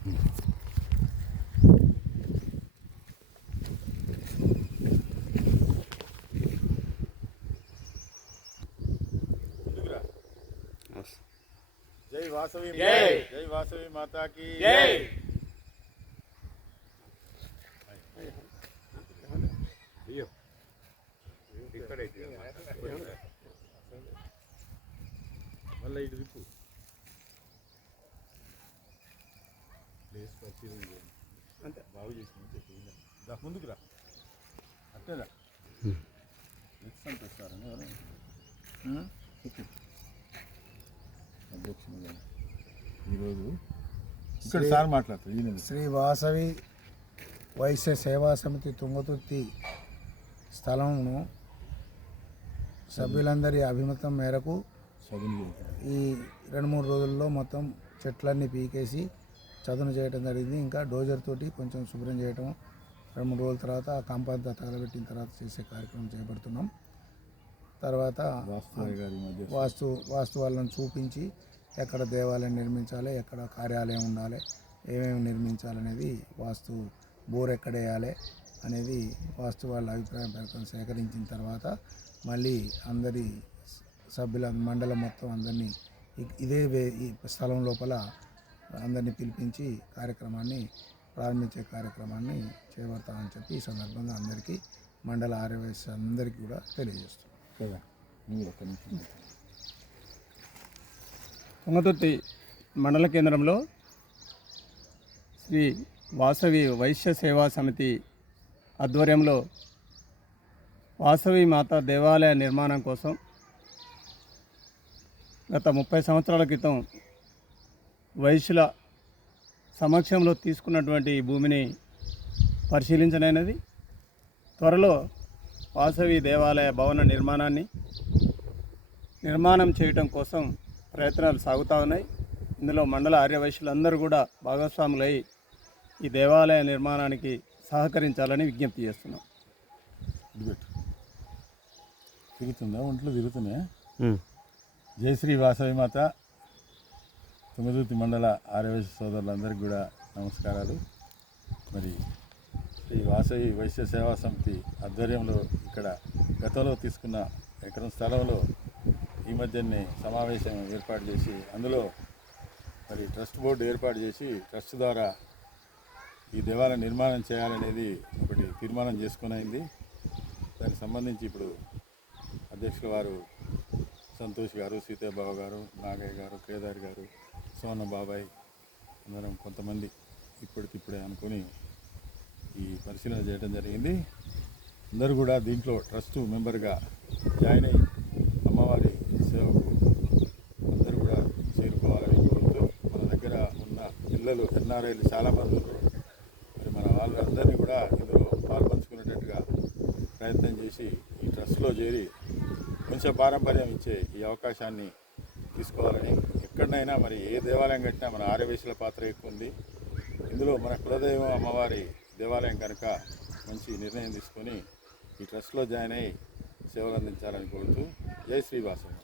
जय वासवी जय वासवी माता की जय। మళ్ళీ ఇటు దిప్పు ప్లేస్ పరిశీలన చేయండి అంతే బాగు చేసి ముందుకు రా అట్టేదా నెక్స్ట్ పంపిస్తారని ఎవరు అధ్యక్షునిగా ఈరోజు ఇక్కడ సార్ మాట్లాడతారు. శ్రీ వాసవి వైశ్య సేవా సమితి తుంగతుర్తి స్థలంను సభ్యులందరి అభిమతం మేరకు ఈ 2-3 రోజుల్లో మొత్తం చెట్లన్నీ పీకేసి చదును చేయడం జరిగింది. ఇంకా డోజర్ తోటి కొంచెం శుభ్రం చేయటం 2-3 రోజుల తర్వాత ఆ కాంపౌండ్ తగలబెట్టిన తర్వాత చేసే కార్యక్రమం చేపడుతున్నాం. తర్వాత వాస్తు వాళ్ళని చూపించి ఎక్కడ దేవాలయం నిర్మించాలి, ఎక్కడ కార్యాలయం ఉండాలి, ఏమేమి నిర్మించాలనేది వాస్తు బోర్ ఎక్కడ వేయాలి అనేది వాస్తు వాళ్ళ అభిప్రాయం ప్రకారం సేకరించిన తర్వాత మళ్ళీ అందరి సభ్యుల మండలం మొత్తం అందరినీ ఇదే ఈ స్థలం లోపల అందరినీ పిలిపించి కార్యక్రమాన్ని ప్రారంభించే కార్యక్రమాన్ని చేపడతామని చెప్పి ఈ సందర్భంగా అందరికీ మండల ఆర్యవైశ్య అందరికీ కూడా తెలియజేస్తున్నాం. తుంగతుర్తి మండల కేంద్రంలో శ్రీ వాసవి వైశ్య సేవా సమితి ఆధ్వర్యంలో వాసవి మాత దేవాలయ నిర్మాణం కోసం గత 30 సంవత్సరాల క్రితం వైశ్యుల సమక్షంలో తీసుకున్నటువంటి ఈ భూమిని పరిశీలించనైనది. త్వరలో వాసవి దేవాలయ భవన నిర్మాణం చేయడం కోసం ప్రయత్నాలు సాగుతూ ఉన్నాయి. ఇందులో మండల ఆర్యవైశ్యులందరూ కూడా భాగస్వాములై ఈ దేవాలయ నిర్మాణానికి సహకరించాలని విజ్ఞప్తి చేస్తున్నాం. తిరుగుతుందా ఒంట్లో తిరుగుతున్నాయా? జై శ్రీ వాసవి మాత. తుంగతుర్తి మండల ఆర్యవైశ్య సోదరులందరికీ కూడా నమస్కారాలు. మరి శ్రీ వాసవి వైశ్య సేవా సమితి ఆధ్వర్యంలో ఇక్కడ గతంలో తీసుకున్న ఎకరం స్థలంలో ఈ మధ్యనే సమావేశం ఏర్పాటు చేసి అందులో మరి ట్రస్ట్ బోర్డు ఏర్పాటు చేసి ట్రస్ట్ ద్వారా ఈ దేవాలయ నిర్మాణం చేయాలనేది ఒకటి తీర్మానం చేసుకుని అయింది. దానికి సంబంధించి ఇప్పుడు అధ్యక్షుల వారు సంతోష్ గారు, సీతాబాబు గారు, నాగయ్య గారు, కేదార్ గారు, సోన బాబాయ్ అందరం కొంతమంది ఇప్పటికిప్పుడే అనుకుని ఈ పరిశీలన చేయడం జరిగింది. అందరూ కూడా దీంట్లో ట్రస్ట్ మెంబర్గా జాయిన్ అయ్యి అమ్మవారి సేవకు అందరూ కూడా చేరుకోవాలని కోరుతూ మన దగ్గర ఉన్న పిల్లలు ఎన్ఆర్ఐలు చాలామంది ఉన్నారు. మరి మన వాళ్ళందరినీ కూడా ఇందులో పాల్పంచుకునేటట్టుగా ప్రయత్నం చేసి ఈ ట్రస్ట్లో చేరి కొంచెం పారంపర్యం ఇచ్చే ఈ అవకాశాన్ని తీసుకోవాలని, ఎక్కడైనా మరి ఏ దేవాలయం కట్టినా మన ఆర్యవైశ్యుల పాత్ర ఎక్కువ ఉంది. ఇందులో మన కులదైవం అమ్మవారి దేవాలయం కనుక మంచి నిర్ణయం తీసుకొని ఈ ట్రస్ట్లో జాయిన్ అయ్యి సేవలు అందించాలని కోరుతూ జై శ్రీ వాసవి.